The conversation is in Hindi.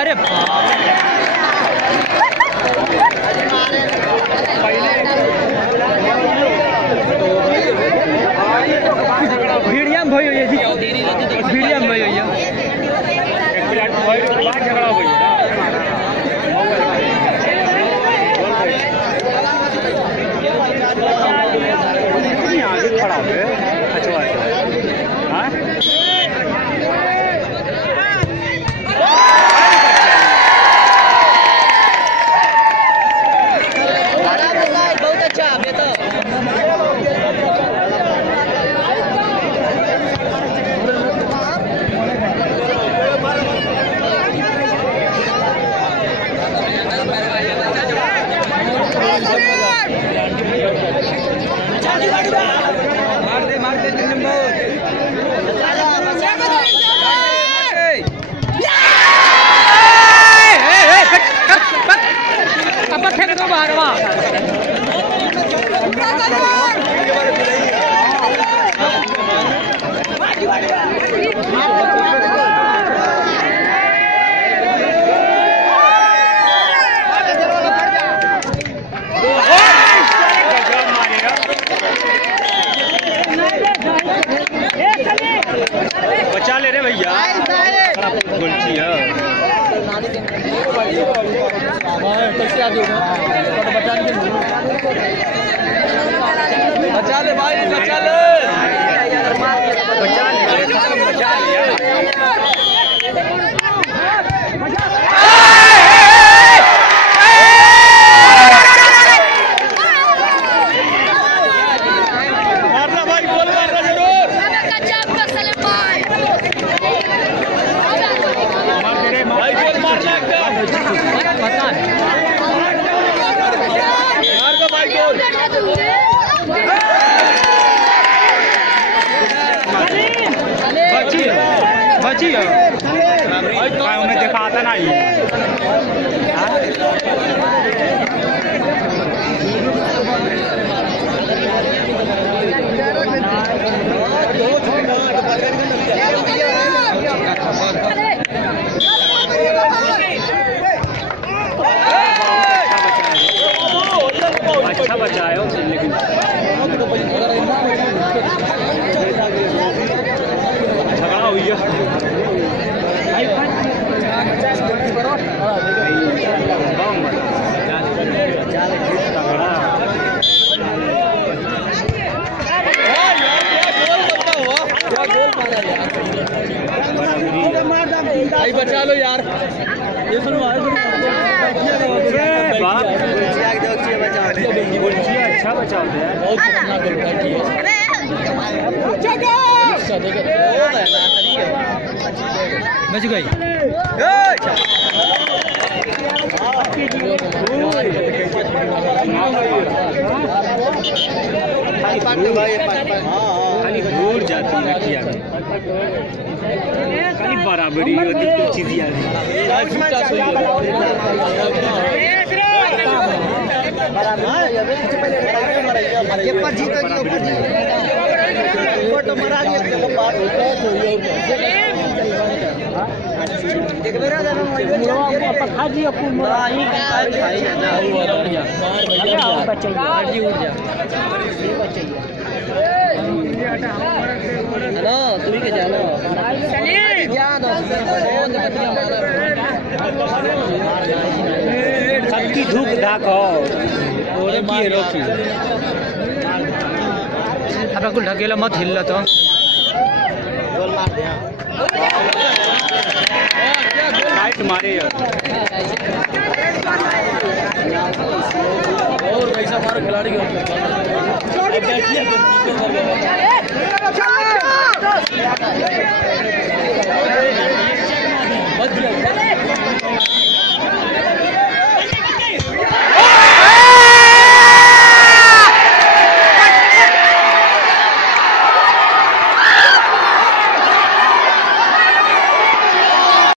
अरे भीड़िया में भाई हुई जी, भीड़िया में भाई हुई झगड़ा हुई खड़ा है। अच्छा बहुत अच्छा है तो मार दे अब फेंक दो बाहर वहाँ बचा ले रे भैया बचा ले भाई बचा ले बची है उन्हें दिखाता नहीं अच्छा बचा है लेकिन झगड़ा हुई है भाई बचा लो यार ये सुनो अच्छा बचाओ बच गई खाली दूर जाती है खाली बराबरी चीज सबकी धूप धाक अब कुल ढकेला मत हिल तो लाइट मारे और कैसा मारो खिलाड़ी के